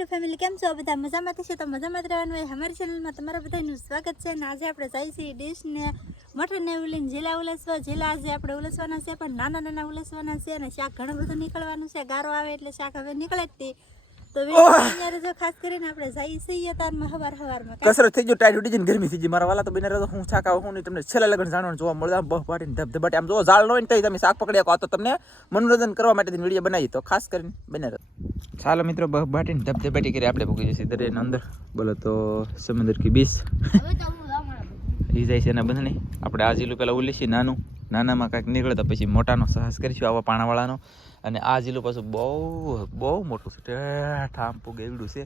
YouTube family કેમ છો બધા મજામાં થશે તો મજામાં જ રહેવાનું હોય અમારી ચેનલમાં તમારા બધાનું સ્વાગત છે અને આજે આપણે જઈએ છીએ ડીશને મટરને ઉલીને જીલા ઉલસવા જીલા આજે આપણે ઉલસવાના છે પણ નાના નાના ઉલસવાના છે અને શાક ઘણું બધું નીકળવાનું છે ગારો આવે એટલે શાક હવે નીકળે જ તે તો વિડીયો જો ખાસ કરીને આપણે જઈએ છીએ તારમાં હવારમાં કસરત થઈ ગયો ટાઈટ ઉડી જઈને ગરમી થઈ ગઈ મારા વાલા તો બિના રહો હું શાક આવું હું નહીં તમને છેલ્લા લગન જાણવાનું જોવા મળે બહ પાટીને ધબધબાટી આમ જો ઝાડ ન હોય ને તો તમે શાક પકડી શકો તો તમને મનોરંજન કરવા માટે વિડીયો બનાવી તો ખાસ કરીને બને રહો ચાલો મિત્રો બહ બાટીને ધબધબાટી કરી આપણે પૂકી જશે દરિયાના અંદર બોલો તો સમુદ્ર કી બીચ એ જાય છે એના બંધણી આપણે આ જીલું પેલા ઉલીશી નાનામાં કાંઈક નીકળે તો પછી મોટાનો સાહસ કરીશું આવા પાણાવાળાનો અને આ જીલું પાછું બહુ મોટું છે ઠામ પૂગે એવડું છે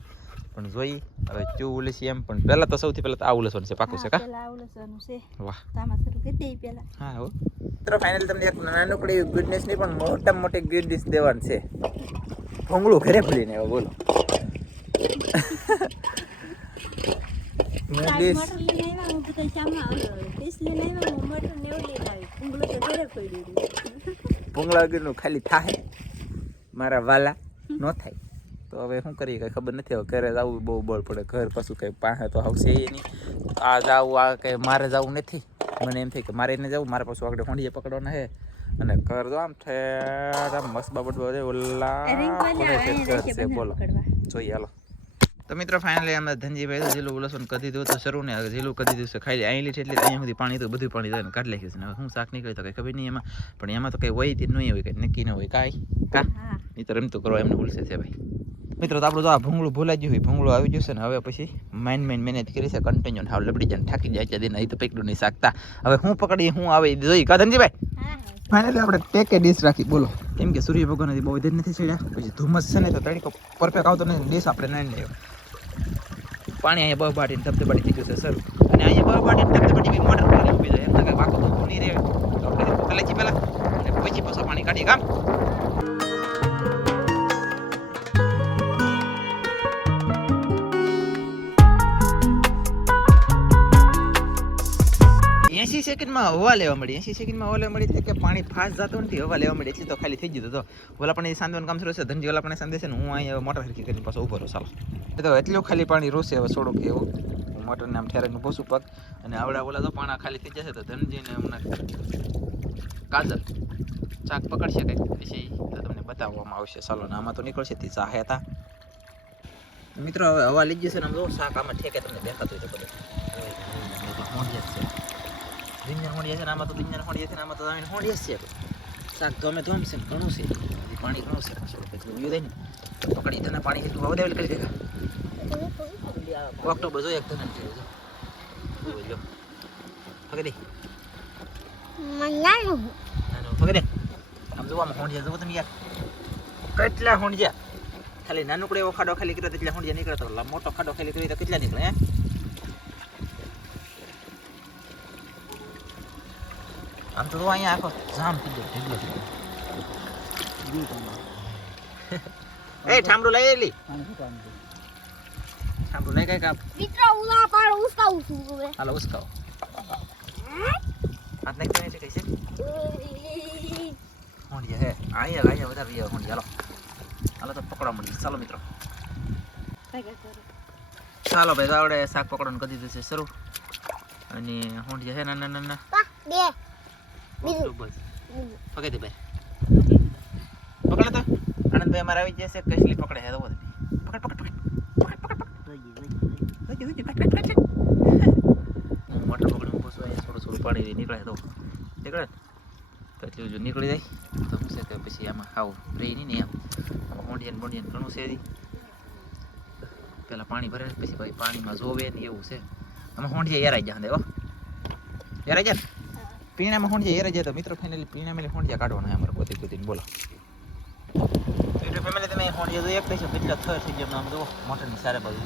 પણ જોઈ હવે ચૂ ઉલેસી એમ પણ પહેલા તો સૌથી પહેલા તો આ ઉલસવાનું છે પાકું છે કા પેલા ઉલસવાનું છે વાહ તામાં શરૂ કરી દઈએ પહેલા હા હો મિત્રો ફાઇનલ તમને એક નાનકડી ગુડનેસ ની પણ મોટા મોટી ગુડનેસ દેવાનું છે ભોંગળું ઘરે ભૂલીને આવ્યો બોલો ભૂંગળા વગરનું ખાલી થાય મારા વાલા ન થાય તો હવે શું કરીએ કઈ ખબર નથી હવે ઘરે જવું બહુ બળ પડે ઘર પાછું કઈ પાસે તો આવશે એ નહીં આ જવું આ કઈ મારે જવું નથી મને એમ થાય કે મારે એને જવું મારે પાછું આગળ હોંડીએ પકડવાના છે અને ઘર જો આમ ઠેર આમ મસ્ત બાબત ઓલા છે બોલો જોઈએ હાલો તો મિત્રો ફાઇનલી અમે ધનજીભાઈ જીલું ઉલસન કરી દીધું તો શરૂ ને જીલું કરી દીધું છે ખાલી અહીં લીધી એટલે અહીંયા સુધી પાણી તો બધું પાણી જાય કાઢી નાખ્યું છે હવે હું શાક નીકળે તો કઈ ખબર નહીં એમાં પણ એમાં તો કઈ હોય તે નહીં હોય કઈ નક્કી ન હોય કાંઈ કા નહીં તો રમતું કરો એમને ઉલસે છે ભાઈ મિત્રો તો આપણું તો આ ભૂંગળું ભૂલાઈ ગયું હોય ભૂંગળું આવી જશે ને હવે પછી માઇન મહેનત કરી છે કન્ટિન્યુ હાવ લબડી જાય થાકી જાય છે દિન અહીં તો પકડું નહીં શકતા હવે હું પકડી હું આવે જોઈ કા ધનજીભાઈ ફાઇનલી આપણે ટેકે ડીશ રાખી બોલો કેમ કે સૂર્ય ભગવાન બહુ જ નથી ચડ્યા પછી ધુમ્મસ છે ને તો તડકો પરફેક્ટ આવતો નથી ડીશ આપણે નાની લેવો પાણી અહીંયા બહુ બાટીને ધબધબાટી થઈ ગયું છે સર અને અહીંયા બહુ બાટીને ધબધબાટી મોટર પાણી ઉભી જાય એમ તો કંઈ પાકો તો નહીં રહે તો આપણે પહેલાં છે પહેલાં અને પછી પાછું પાણી કાઢીએ કામ 80 સેકન્ડમાં હવા લેવા મળી 80 સેકન્ડમાં હવા લેવા મળી કે પાણી ફાસ્ટ જતો નથી હવા લેવા મળી એટલે તો ખાલી થઈ ગયું તો ઓલા પણ સાંધવાનું કામ શરૂ છે ધનજી ઓલા પણ સાંધે છે ને હું અહીંયા મોટર હરકી કરીને પાછો ઉભો રહું ચાલો તો એટલું ખાલી પાણી રોશે હવે છોડો કે એવું મોટરને આમ ઠેરાનું પોસું પગ અને આવડા ઓલા તો પાણા ખાલી થઈ જશે તો ધનજીને હમણાં કાજલ ચાક પકડશે કંઈક પછી તો તમને બતાવવામાં આવશે ચાલો ને આમાં તો નીકળશે તે ચાહે હતા મિત્રો હવે હવા લઈ જશે ને આમ જો શાક આમાં ઠેકે તમને દેખાતું હોય તો બધું દિનજન હોંડિયા છે ને આમાં તો દિનજન હોંડિયા છે ને આમાં તો આવીને હોંડિયા છે શાક ગમે તો છે ને ઘણું છે પાણી ઘણું છે પાછું પછી ઉયું દે ને પકડી તને પાણી કેટલું વાવદેવેલ કરી દેખા ઓક્ટોબર જો એક તને જો પકડી મંગાનું પકડી આમ જો આમાં હોંડિયા જો તમે યાર કેટલા હોંડિયા ખાલી નાનકડો એવો ખાડો ખાલી કર્યો એટલા હોંડિયા નીકળે તો મોટો ખાડો ખાલી કર્યો તો કેટલા નીકળે હે આમ તો અહીંયા આખો જામ થઈ ગયો ઢીકલો થઈ ગયો એ ઠામડું લઈ એલી ઠામડું લઈ કઈ કાપ મિત્રો ઉલા પાડ ઉસકાવું છું હવે હાલો ઉસકાવ હાથ નાખી છે કઈ છે હોંડિયા હે આયા બધા ભીયા હોંડિયા હાલો તો પકડવા મળી ચાલો મિત્રો ચાલો ભાઈ તો આપણે શાક પકડવાનું કરી દીધું છે શરૂ અને હોંડિયા છે ના બે બસ પકડી દે ભાઈ પકડે તો આનંદભાઈ અમારે આવી જશે કસલી પકડે હે તો પકડ મોટર પકડી બસ થોડું પાણી નીકળે તો નીકળે તો એટલું જો નીકળી જાય તો શું છે કે પછી આમાં ખાવ રહી નહીં ને એમ આમાં હોંડિયાને ઘણું છે પેલા પાણી ભરે પછી ભાઈ પાણીમાં જોવે ને એવું છે આમાં હોંડિયા યારાઈ જાય હો યારાઈ જાય પીણામાં હોંડિયા હેરાઈ જાય તો મિત્રો ફાઇનલી પીણામાં હોંડિયા કાઢવાના અમારે ગોતીને બોલો મિત્રો ફેમિલી તમે હોંડિયા તો એક કહીશો કેટલા થર થઈ જાય આમ જો મોટરની સારે બાજુ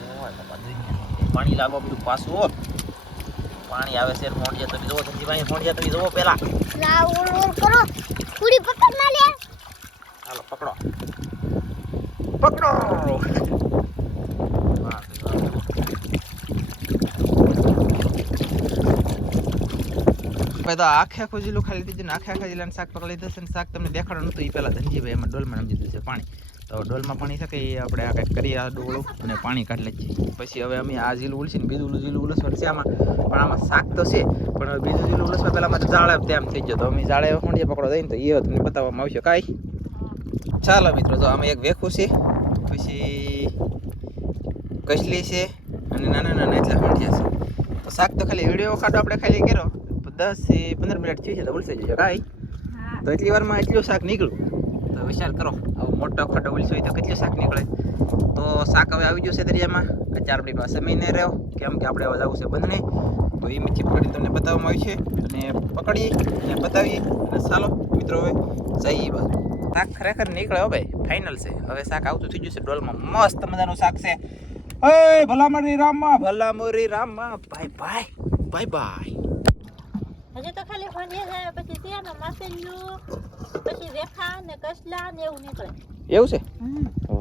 પાણી લાગો બધું પાછું પાણી આવે છે હોંડિયા તમે જોવો ધનજીભાઈ હોંડિયા તમે જોવો પેલા કરો પૂરી પકડ ના લે હાલો પકડો તો આખે જિલ્લો ખાલી થઈ જાય આખા જિલ્લાને શાક પકડી લીધું છે શાક તમને દેખાડો નતું એ પેલા ધનજીભાઈ એમાં ડોલમાં નમી દીધું છે પાણી તો ડોલમાં પાણી શકે એ આપણે આ કંઈક કરીએ આ ડોળો અને પાણી કાઢી લઈએ. પછી હવે અમે આ ઝીલું ઉલસી ને બીજું ઝીલું ઉલસવાનું છે આમાં, પણ આમાં શાક તો છે પણ હવે બીજું ઝીલું ઉલસવા પહેલાં અમારે જાળે તેમ થઈ ગયો. તો અમે જાળે હોંડિયા પકડો દઈને તો એ તમને બતાવવામાં આવશે કાંઈ. ચાલો મિત્રો, તો આમાં એક વેખું છે, પછી કસલી છે અને નાના નાના એટલા હોંડિયા છે. તો શાક તો ખાલી વિડીયો ખાટો આપણે ખાલી કર્યો 10 થી 15 મિનિટ થઈ છે તો ઉલસાઈ જશે કાંઈ. તો એટલી વારમાં એટલું શાક નીકળ્યું. તો વિચાર કરો આવો મોટો ખાટો ઉલસો હોય તો કેટલું શાક નીકળે. તો શાક હવે આવી ગયું છે દરિયામાં. અત્યારે આપણી પાસે સમય નહીં રહ્યો, કેમ કે આપણે હવે જવું છે બંધને. તો એ મીઠી પકડી તમને બતાવવામાં આવી છે અને પકડીએ અને બતાવીએ અને ચાલો મિત્રો હવે જઈએ બાજુ. શાક ખરેખર નીકળે હો ભાઈ, ફાઇનલ છે. હવે શાક આવતું થઈ ગયું છે ડોલમાં, મસ્ત મજાનું શાક છે. એ ભલા મારી રામમાં, ભલા મોરી રામમાં, બાય બાય બાય બાય. હજી તો ખાલી હોંડિયા છે, પછી ત્યાં માસેલું, પછી વેખા ને કસલા ને એવું નીકળે. એવું છે?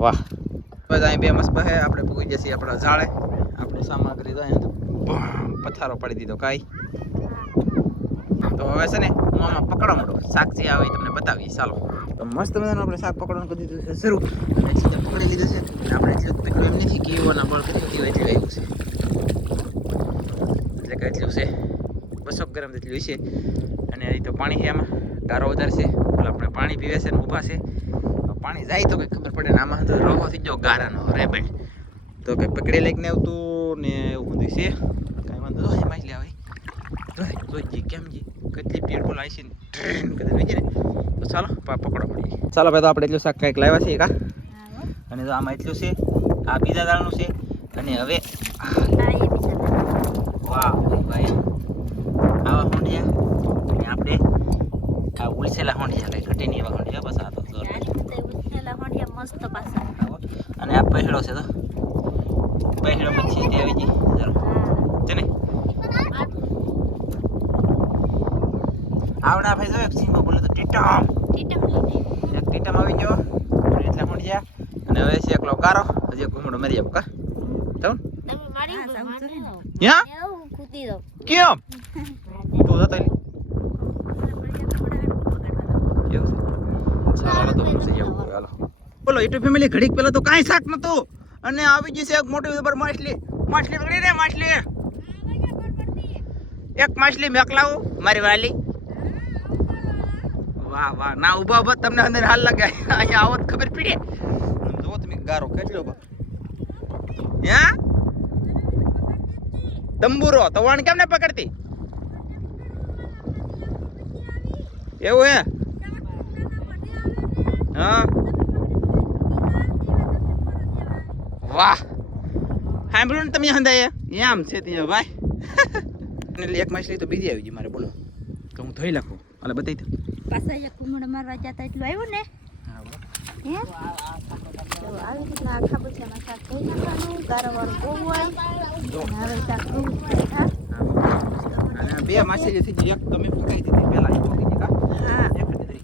વાહ. બસ અહીં બે મસ્ત છે, આપણે પૂગી જશે આપણા ઝાડે. આપણું સામગ્રી તો અહીંયા પથારો પાડી દીધો કાંઈ. તો હવે છે ને હું આમાં પકડવા માંડો, શાક જે આવે તમને બતાવીએ. ચાલો, તો મસ્ત મજાનું આપણે શાક પકડવાનું કરી દીધું છે શરૂ. અને સીધા પકડી લીધું છે અને આપણે એટલું પેલું એમ નથી કે એવો ના બળ કેટલું હોય એટલું આવ્યું છે, એટલે કે એટલું છે 200 ગ્રામ જેટલું છે. અને અહીં તો પાણી છે, આમાં ગારો વધારે છે. એટલે આપણે પાણી પીવે છે ને ઊભા છે. પાણી જાય તો કંઈ ખબર પડે ને. આમાં તો રોહો થઈ ગયો ગારાનો રેબેડ, તો કંઈ પકડી લઈને આવતું ને એવું બધું છે. કાંઈ વાંધો તો માછલી આવે જોઈ કેમ જી કેટલી પીડ બોલાય છે ટ્રેન કદાચ હોય છે ને. તો ચાલો પકડો પડીએ. ચાલો ભાઈ, તો આપણે એટલું શાક કંઈક લાવ્યા છીએ કા. અને તો આમાં એટલું છે, આ બીજા દાળનું છે. અને હવે વાહ ભાઈ, આવા હોંડિયા અને આપણે આ ઉલસેલા હોંડિયા કંઈ ઘટે નહીં એવા હોંડિયા. બસ આ તો મસ્ત પાછા. અને આ પહેલો છે, તો પહેલો પછી તે આવી ગઈ છે ને. આવડા ભાઈ જો એક સિંગો બોલે તો ટીટમ એક ટીટમ આવી ગયો એટલા હોંડિયા. અને હવે છે એકલો ગારો, હજી એક ઘૂમડો મરી આવું કા થયું કેમ તું જતો ચાલો બોલો યુટ્યુબ ફેમિલી. ઘડીક પેલા તો કાંઈ શાક નતું અને આવી જશે એક મોટી જબર માછલી. માછલી પકડી રે, માછલી એક માછલી મેકલાવું મારી વાલી. વાહ વાહ, ના ઉભા ઉભા તમને અંદર હાલ લાગે. અહીંયા આવો ખબર પડી. જો તમે ગારો કેટલો હે તંબુરો તો વાણ કેમ ને પકડતી એવું હે? હા વાહ, સાંભળ્યું ને તમે હંધાય એમ છે ત્યાં ભાઈ. એટલે એક માછલી તો બીજી આવી ગઈ મારે, બોલો તો હું ધોઈ નાખું. એટલે બતાવી દઉં પાછા એક કુમડો મારવા જતા એટલું આવ્યું ને. હે તો આવી રીતના આખા બચામાં શાક થઈ નાખવાનું. ગારોવાળું બહુ હોય અને હવે શાક બહુ થાય. હા અને બે માછલી થઈ ગઈ, એક તમે પકડી દીધી પહેલા એ પકડી ગઈ કા. હા એક હતી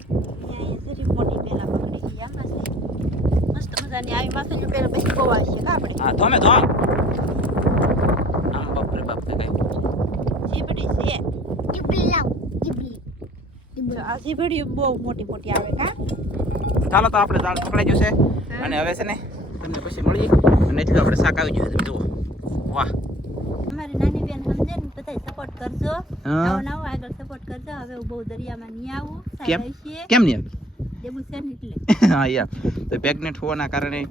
અહીંયા જરી મોટી પહેલા પકડી ગઈ આ માછલી. મસ્ત મજાની આવી માછલી પહેલા પછી બહુ આવશે કા આપણે. હા ધોમે ધો આમ બાપ રે બાપ કઈ જીબડી છે આ જીબડી બહુ મોટી મોટી આવે કા. ચાલો તો આપણે દાળ પકડાઈ જશે અને હવે છે ને તમને પછી મળીએ. અને એટલું આપણે શાક આવી ગયું તમે જુઓ. વાહ, અમારી નાની બેન સમજે ને બધા સપોર્ટ કરજો. નવો નવો આગળ સપોર્ટ કરજો. હવે હું બહુ દરિયામાં નહીં આવું. કેમ કેમ નહીં દેવું છે ને એટલે હા યાર, તો પ્રેગ્નેન્ટ હોવાના કારણે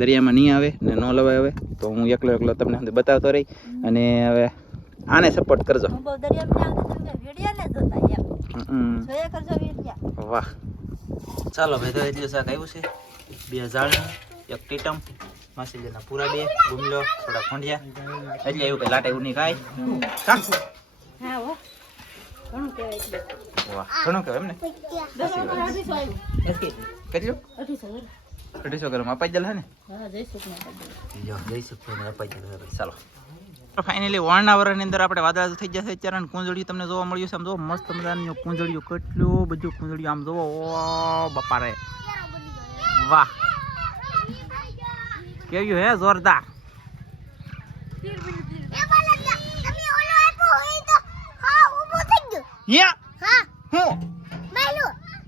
દરિયામાં નહીં આવે ને ન લવાય. હવે તો હું એકલો તમને બતાવતો રહી. અને હવે આને સપોર્ટ કરજો. હું બહુ દરિયામાં નહીં આવતી, તમે વિડિયો ને જોતા એમ જોયા કરજો વિડિયો. વાહ, ચાલો ભાઈ, તો એટલું શાક આવ્યું છે. બે ઝાડનું, એક ટીટમ, માછલીના પૂરા બે, ગુમલો, થોડા ખોંડિયા. એટલે એવું કઈ લાટ એવું નહીં કાંઈ. હા હો, ઘણું કહેવાય એટલે. વાહ, ઘણું કહેવાય એમ ને. કેટલું? 250 ગ્રામ અપાઈ જલ હે ને. જઈ શકું અપાઈ જલ. ચાલો ફાઇનલી વાળના વરની અંદર આપણે વાદળા થઈ જશે અત્યારે. કુંજળિયું તમને જોવા મળ્યું છે. આમ જોવો મસ્ત મજાનું કુંજળિયું, કેટલું બધું કુંજળિયું આમ જોવો. ઓ બાપા રે વાહ, કેવું હે જોરદાર.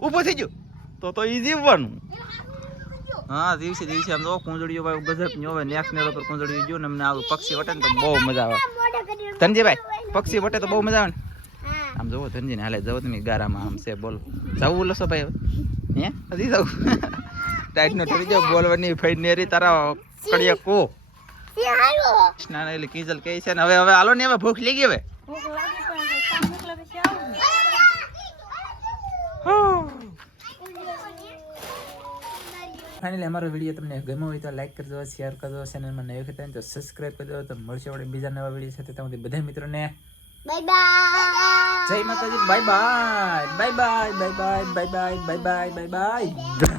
ઊભું થઈ ગયું તો ઈ જીવવાનું. હા દિવસે દિવસે આમ તો કુંજળીઓ ભાઈ ગજબ નો હોય નેક્સ્ટ લેવલ પર કુંજળીઓ જો ને અમને આવું પક્ષી વટે ને તો બહુ મજા આવે ધનજીભાઈ પક્ષી વટે તો બહુ મજા આવે ને આમ જોવો ધનજીને હાલે જવો તમે ગારામાં આમ છે બોલો જવું લસો ભાઈ હે હજી જવું ટાઈટ નો થઈ જાવ બોલવાની ફઈ નેરી તારા કડિયા કો ના એટલે કીજલ કહે છે ને હવે હાલો ને હવે ભૂખ લાગી હવે ભૂખ લાગી પણ કામ મોકલા પછી આવું ને ફાઇનલી અમારો વિડીયો તમને ગમ્યો હોય તો લાઈક કરજો શેર કરજો ચેનલમાં નવા હોય તો સબસ્ક્રાઇબ કરજો તો મળશે આપણે બીજા નવા વિડીયો સાથે તમારી બધા મિત્રોને બાય બાય જય માતાજી bye bye bye bye bye bye bye bye bye bye bye